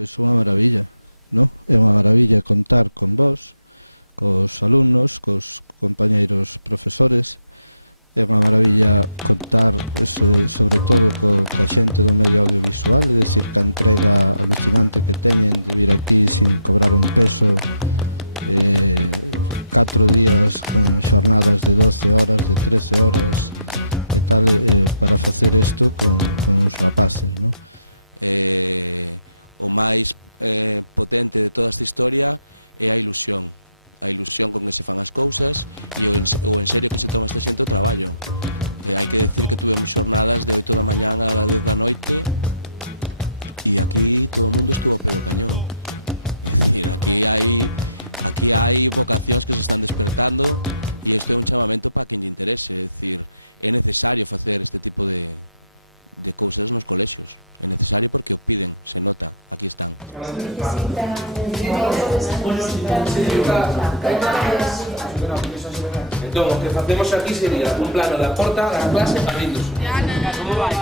Pois unha maravilla, non? É unha maravilla contar con vos, cos alumnos, cos compañeiros profesores. É unha maravilla contar sobre todo ca xente do medio audiovisual, é dicir, que a entrega alucinante que teñen de vir aquí sin cobrar un peso, 4 días con xornadas de 12 horas, de 13 horas e tal, para facer isto con uns rapaces, non? O máis potente de toda esta historia é a ilusión con que se fan as cousas e o en serio que se toma esta xente o traballo. Hai que decir que tuvemos xornadas de 8 da mañán a 10 da noite e aquí todo o mundo estuvo ao pé do cañón. É dicir, aquí hai vocacións que se están despertando e isto é un chamamento para quen lle interese. É dicir, é necesario facer este tipo de cousas nos colexios. É necesario porque o piden, se nota, aquí están. Entón, o que facemos aquí sería un plano da porta da clase abrindo. Como vai?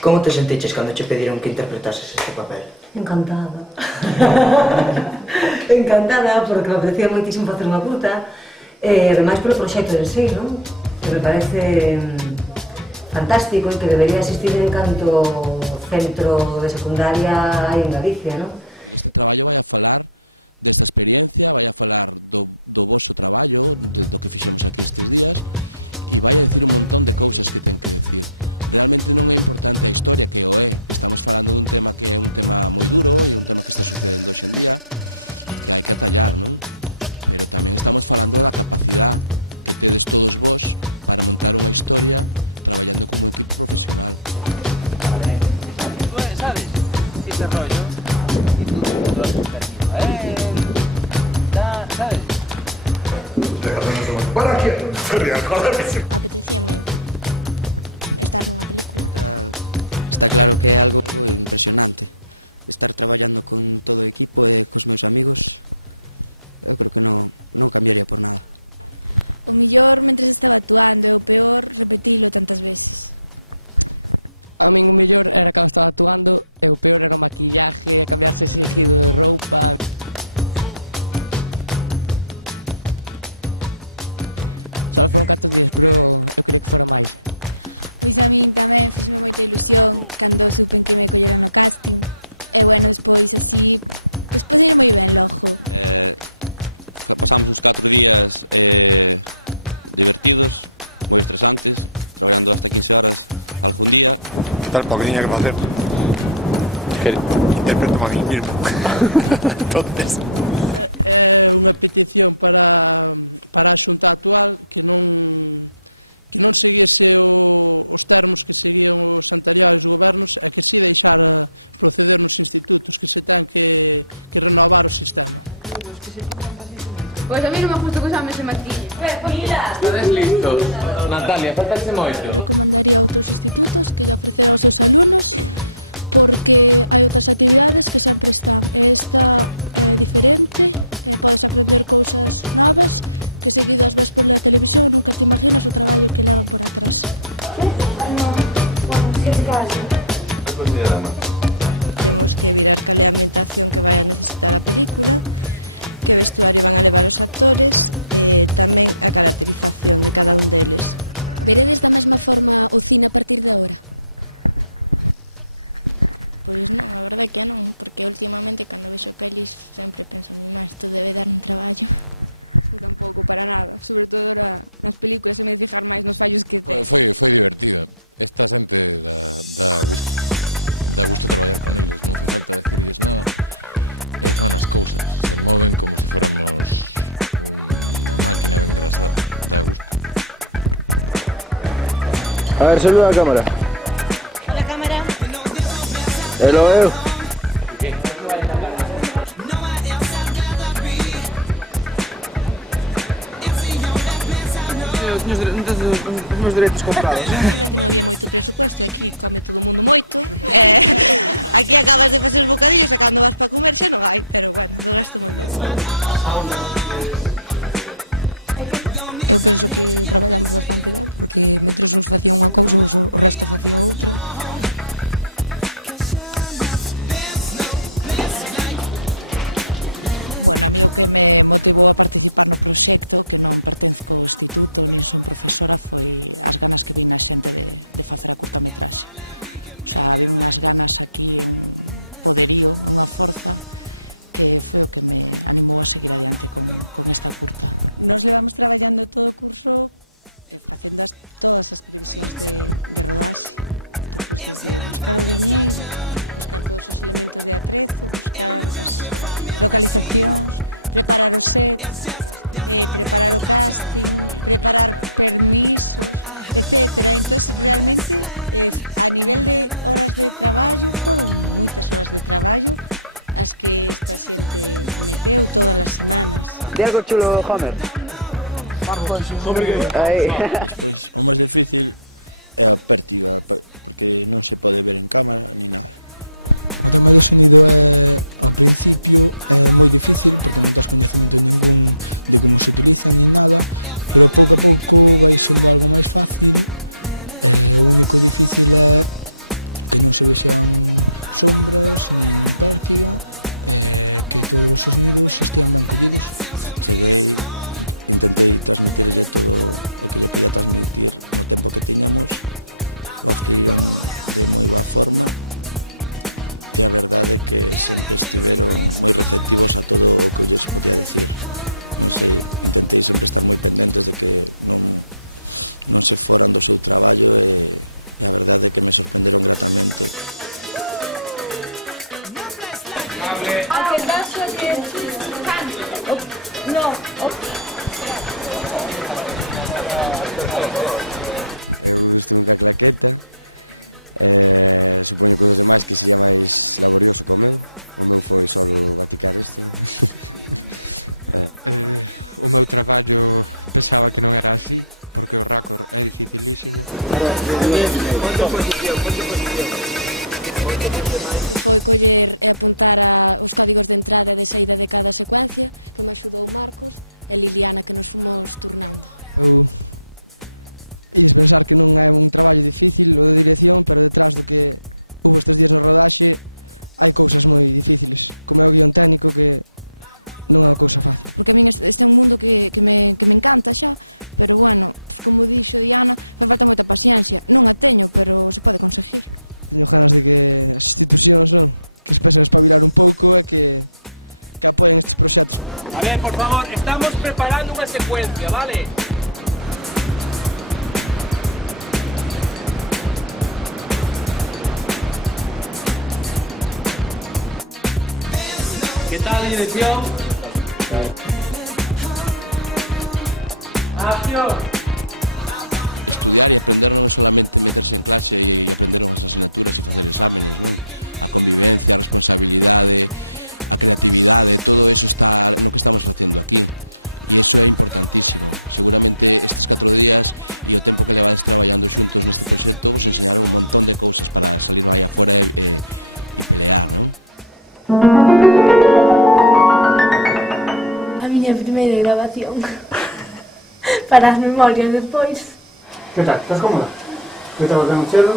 Como te sentiches cando che pediron que interpretases este papel? Encantada. Encantada, porque me parecía moitísimo facer unha curta, e ademais polo proxecto en sí, non? Que me parece fantástico e que debería existir en canto centro de secundaria hai en Galicia, non? Este traballo vai a falar desta experiencia, vai a falar do voso traballo, do que fixemos aquí estes días, e vai a decir un montón de cousas que ten que decir. Realmente non é importante a historia, que o é. Estamos falando dun tema que é un tema moi duro e un tema que está sucedendo hoxe en día, que hai que atallar, non? Pero tamén estamos falando da capacidade que tedes todos vos para montar unha historia traballando como un equipo profesional. ¿Sabes? Este rollo. Apetecíame estar nunha película. Está claro que é algo impresionante. Estar traballando con todo o equipo e cos meus amigos, eu creo que non cambiaría por nada. O millor mentres estaba actuando e o peor repetilo tantas veces. A min o mellor era cando estaba actuando e o peor era o maquillaje, cambiarse seguido de roupa. Só foron 4 días, pero eu quería que fora máis. Pois a min tamén fixme moita ilusión cando supen que me colleran no casting. E bueno, despois así, pois pode ir moi ben logo. Pasamos uns 4 días divertidos, moi estresantes, traballando hasta 15 horas algún día. Tal para que tiña que facer. Interpreto a mí mismo. Entonces... É unha petición para a Xunta actual que non seguise os termos que seguían os anteriores gobernos e que si deixara proceder nos institutos, que se ten que renovar o sistema. Pois a mí non me gusta que usamos ese maquillaje. Estades listos? Natalia, faltaxe moito. Recomendaría outros institutos que lle ofrecer aos seus alumnos, porque hai outras actividades que sempre están, e esta é diferente, podes aprender cousas novas que seguido as ves pola televisión nunca te imaginas o traballo que levan por atrás. Temos que virar cal é a ambientación que vai a necesitar a película, que vestuario van a levar os actores e tamén a caracterización de cada un deles. Veredes da mesma forma o cine a partir de agora? Pois non, a verdade que non, porque últimamente cando vexo pelis sempre penso, mima, isto debe dar un traballo. Eu tampouco, para nada, sobre todo ahora nas películas se me de fijar máis nos fallos que ten. Foi divertido, esta xente dá gusto traballar con eles, non fai falta decirlles nada, e fan as cousas, se moven como se fóramos unha máquina ben engrasada, dá gusto. A ver, saluda a cámara. Hola, cámara. Hello, Os meus dereitos comprados. Aquí non había moito presupuesto e aquí come todo o mundo moito. Aquí acabas de facer os bocadillos e cando vas para comer xa non hai, pero bueno, do gasto moi ben. Eu penso que traballamos bastante ben, porque mentres uns facían unha cousa, o resto facía outra. Bueno, a mí o que me motivou a participar no proxecto, que non pertenzo ao instituto, nin son profesora, foi as ganas que vi na xente de facer a curtametraxe. O sea, había unhas ganas aquí, un poderío, unha forza, que foi o que me animou a seguir adiante con esta curta. Nos levamos traballando todo o curso, facendo todas as previsións de rodaxe, pues desde buscar o diñeiro, buscar todos os elementos de atrezo, buscar as localizacións, preparar os sets, preparar o casting, preparar permisos, etc. Entón, realmente, a nivel de horas de traballo, foron moitas horas de traballo as que esta xente meteu todas as semanas. Di algo chulo, Homer. Despois, o máis difícil é a pértiga, porque non se pode ver en cámara ni nada. O tema de sonido ao principio é moi difícil porque non tens coñecemento ningún de como se utiliza ni nada, pero pouco a pouco vai sendo algo máis fácil. O único difícil é que non se vexan sombras nin pértiga, que todos os sonidos estean ben collidos. Cheguei, intentei transmitirlle todo o que lle podía transmitir no tempo que tiñamos, o adquiriron de moi boa forma, e a verdade é que sempre estiveron moi receptivos a todo o que eu lles podía decir. Non sei, intentei sempre estar moi pendentes de que non se foran do seu traballo, e a verdade é que me sorprenderon gratamente. Eu estuve ca claqueta, supoño que os demais que sería máis laborioso que o meu foi só vaticar isto. O meu traballo pensaba que non era así, porque o raccord é dificilísimo. Foi coller e apuntar os códigos de entrada e de saída de cada secuencia, que me axudou Marcos e Liliana, que nos fomos turnando. Eu ides pensar que non é un traballo difícil o de dirección, pero detrás do que hubo estes días no rodaxe hai cousas moi difíciles, como é o guión técnico, que non é unha cousa fácil. Porque a min este é un mundo que me encanta xa, pero bueno, como dixo Diana, fai falta moita paciencia. Non a teño, pero se pode conseguir. Teño ganas de que as institucións, non, que se pesen a espabilar un pouco e que apoien estes proxectos. A ver, por favor, estamos preparando unha secuencia, vale? ¿Qué tal la dirección? ¡Acción! Estudiar e aprender non é solamente meterse en clase e aprender unhas asignaturas e facer exámenes, non? A convivencia, a responsabilidade, a creatividade, todo eso está no que estamos facendo aquí. E iso é importantísimo. Seguramente estes 4 días e o tempo que levades traballando xuntos neste proxecto vos enseñaron un montón de cousas para salir aí afuera e pelear, non? A miña primeira grabación para as memorias despois. Que tal? Estás cómoda? Que te botan un chelo?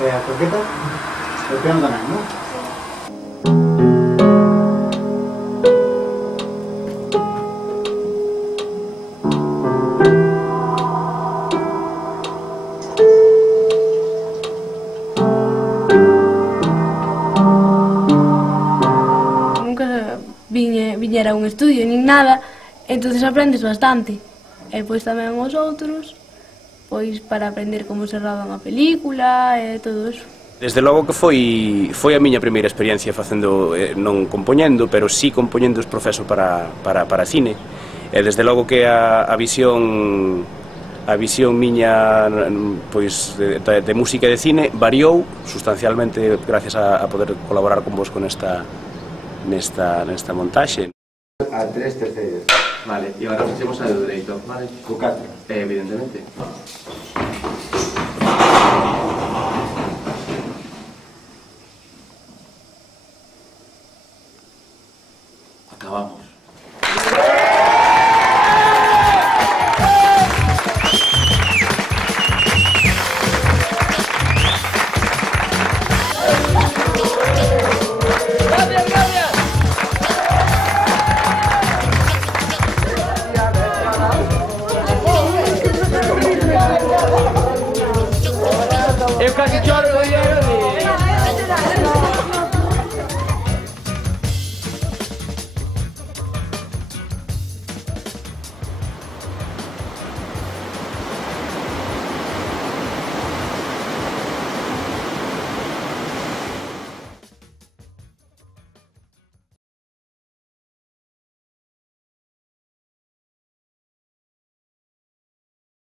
A toqueta? E piano tamén, non? Viñera a un estudio nin nada, entonces aprendes bastante. E pois tamén os outros, pois para aprender como se roda unha película e todo eso. Desde logo que foi a miña primeira experiencia facendo, non compoñendo, pero sí compoñendo os procesos para cine. E desde logo que a visión miña pois de música e de cine variou sustancialmente gracias a poder colaborar con vos con nesta montaxe. A 3/3. Vale, e agora facemos a do dereito, vale? Co 4. Evidentemente.